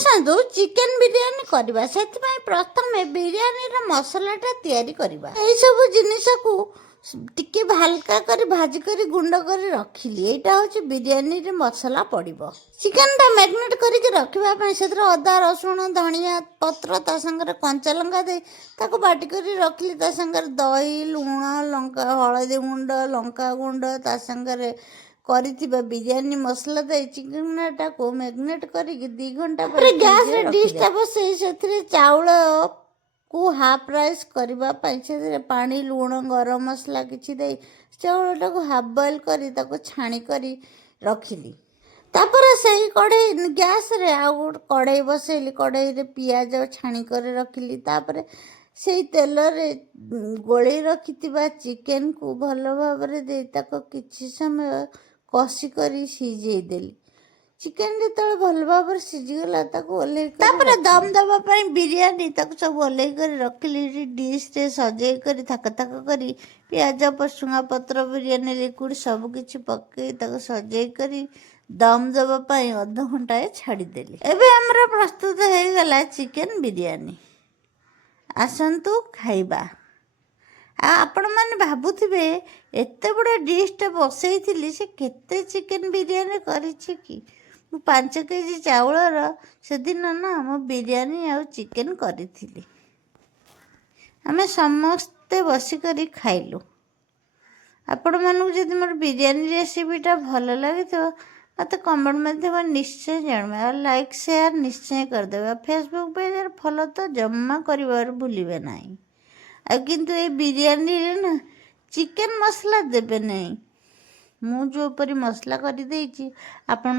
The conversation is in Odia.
ଆସନ୍ତୁ ଚିକେନ ବିରିୟାନୀ କରିବା। ସେଥିପାଇଁ ପ୍ରଥମେ ବିରିୟାନୀର ମସଲାଟା ତିଆରି କରିବା। ଏଇସବୁ ଜିନିଷକୁ ଟିକେ ହାଲକା କରି ଭାଜି କରି ଗୁଣ୍ଡ କରି ରଖିଲି। ଏଇଟା ହେଉଛି ବିରିୟାନୀରେ ମସଲା ପଡ଼ିବ। ଚିକେନଟା ମ୍ୟାରିନେଟ୍ କରିକି ରଖିବା ପାଇଁ ସେଥିରେ ଅଦା ରସୁଣ ଧନିଆ ପତ୍ର ତା ସାଙ୍ଗରେ କଞ୍ଚା ଲଙ୍କା ଦେଇ ତାକୁ ବାଟି କରି ରଖିଲି। ତା ସାଙ୍ଗରେ ଦହି ଲୁଣ ଲଙ୍କା ହଳଦୀ ଗୁଣ୍ଡ ଲଙ୍କା ଗୁଣ୍ଡ ତା ସାଙ୍ଗରେ କରିଥିବା ବିରିୟାନୀ ମସଲା ଦେଇ ଚିକେନଟାକୁ ମ୍ୟାରିନେଟ୍ କରିକି 2 ଘଣ୍ଟା ପରେ ଗ୍ୟାସରେ ଡିସ୍ଟା ବସେଇ ସେଥିରେ ଚାଉଳକୁ ହାଫ୍ ରାଇସ୍ କରିବା ପାଇଁ ସେଥିରେ ପାଣି ଲୁଣ ଗରମ ମସଲା କିଛି ଦେଇ ଚାଉଳଟାକୁ ହାଫ୍ ବଏଲ୍ କରି ତାକୁ ଛାଣି କରି ରଖିଲି। ତାପରେ ସେଇ ଗ୍ୟାସରେ ଆଉ ଗୋଟେ କଢ଼େଇ ବସେଇଲି। କଢ଼େଇରେ ପିଆଜ ଛାଣି କରି ରଖିଲି। ତାପରେ ସେଇ ତେଲରେ ଗୋଳେଇ ରଖିଥିବା ଚିକେନକୁ ଭଲ ଭାବରେ ଦେଇ ତାକୁ କିଛି ସମୟ କଷି କରି ସିଝେଇ ଦେଲି। ଚିକେନ ଯେତେବେଳେ ଭଲ ଭାବରେ ସିଝିଗଲା ତାକୁ ଓହ୍ଲେଇ ତାପରେ ଦମ୍ ଦେବା ପାଇଁ ବିରିୟାନୀ ତାକୁ ସବୁ ଓହ୍ଲେଇ କରି ରଖିଲି। ଡିସ୍ରେ ସଜେଇ କରି ଥାକ ଥାକ କରି ପିଆଜ ଭୃଷୁଙ୍ଗା ପତ୍ର ବିରିୟାନୀ ଲିକ୍ୱିଡ଼ ସବୁ କିଛି ପକେଇ ତାକୁ ସଜେଇ କରି ଦମ୍ ଦେବା ପାଇଁ ଅଧଘଣ୍ଟାଏ ଛାଡ଼ିଦେଲି। ଏବେ ଆମର ପ୍ରସ୍ତୁତ ହେଇଗଲା ଚିକେନ ବିରିୟାନୀ। ଆସନ୍ତୁ ଖାଇବା। ଆଉ ଆପଣମାନେ ଭାବୁଥିବେ ଏତେ ବଡ଼ ଡିସ୍ଟା ବସେଇଥିଲି ସେ କେତେ ଚିକେନ ବିରିୟାନୀ କରିଛି କି? ମୁଁ 5 କେଜି ଚାଉଳର ସେଦିନ ନା ମୁଁ ବିରିୟାନୀ ଆଉ ଚିକେନ କରିଥିଲି। ଆମେ ସମସ୍ତେ ବସିକରି ଖାଇଲୁ। ଆପଣମାନଙ୍କୁ ଯଦି ମୋର ବିରିୟାନୀ ରେସିପିଟା ଭଲ ଲାଗିଥିବ ମୋତେ କମେଣ୍ଟ ମାଧ୍ୟମରେ ନିଶ୍ଚୟ ଜାଣିବେ। ଆଉ ଲାଇକ୍ ସେୟାର ନିଶ୍ଚୟ କରିଦେବେ। ଆଉ ଫେସବୁକ୍ ପେଜରେ ଫଲୋ ତ ଜମା କରିବାରୁ ଭୁଲିବେ ନାହିଁ। ଆଉ କିନ୍ତୁ ଏଇ ବିରିୟାନୀରେ ନା ଚିକେନ ମସଲା ଦେବେ ନାହିଁ। ମୁଁ ଯେଉଁପରି ମସଲା କରିଦେଇଛି ଆପଣ